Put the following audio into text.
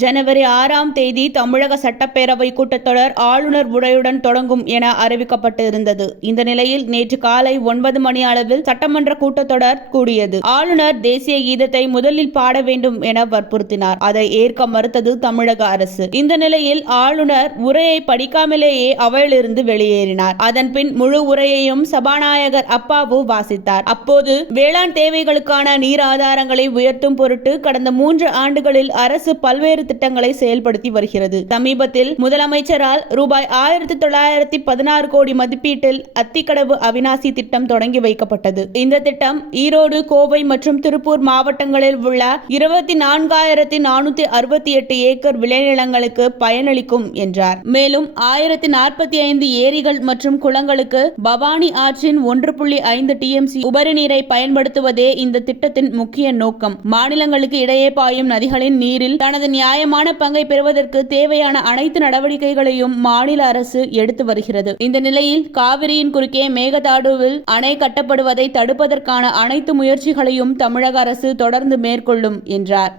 ஜனவரி 6ஆம் தேதி தமிழக சட்டப்பேரவை கூட்டத்தொடர் ஆளுநர் உரையுடன் தொடங்கும் என அறிவிக்கப்பட்டு இருந்தது. இந்த நிலையில் நேற்று காலை 9 மணி அளவில் சட்டமன்ற கூட்டத்தொடர் கூடியது. ஆளுநர் தேசிய கீதத்தை முதலில் பாட வேண்டும் என வற்புறுத்தினார். அதை ஏற்க மறுத்தது தமிழக அரசு. இந்த நிலையில் ஆளுநர் உரையை படிக்காமலேயே அவையிலிருந்து வெளியேறினார். அதன்பின் முழு உரையையும் சபாநாயகர் அப்பாவு வாசித்தார். அப்போது வேளாண் தேவைகளுக்கான நீர் ஆதாரங்களை உயர்த்தும் பொருட்டு கடந்த 3 ஆண்டுகளில் அரசு பல்வேறு திட்டங்களை செயல்படுத்தி வருகிறது. சமீபத்தில் முதலமைச்சரால் ரூபாய் 1916 கோடி மதிப்பீட்டில் அத்திக்கடவு அவிநாசி திட்டம் தொடங்கி வைக்கப்பட்டது. இந்த திட்டம் ஈரோடு, கோவை மற்றும் திருப்பூர் மாவட்டங்களில் உள்ள 24,468 ஏக்கர் விளைநிலங்களுக்கு பயனளிக்கும் என்றார். மேலும் 1045 ஏரிகள் மற்றும் குளங்களுக்கு பவானி ஆற்றின் 1.5 TMC உபரி நீரை பயன்படுத்துவதே இந்த திட்டத்தின் முக்கிய நோக்கம். மாநிலங்களுக்கு இடையே பாயும் நதிகளின் நீரில் தனது நியாயமான பங்கை பெறுவதற்கு தேவையான அனைத்து நடவடிக்கைகளையும் மாநில அரசு எடுத்து வருகிறது. இந்த நிலையில் காவிரியின் குறுக்கே மேகதாடுவில் அணை கட்டப்படுவதை தடுப்பதற்கான அனைத்து முயற்சிகளையும் தமிழக அரசு தொடர்ந்து மேற்கொள்ளும் என்றார்.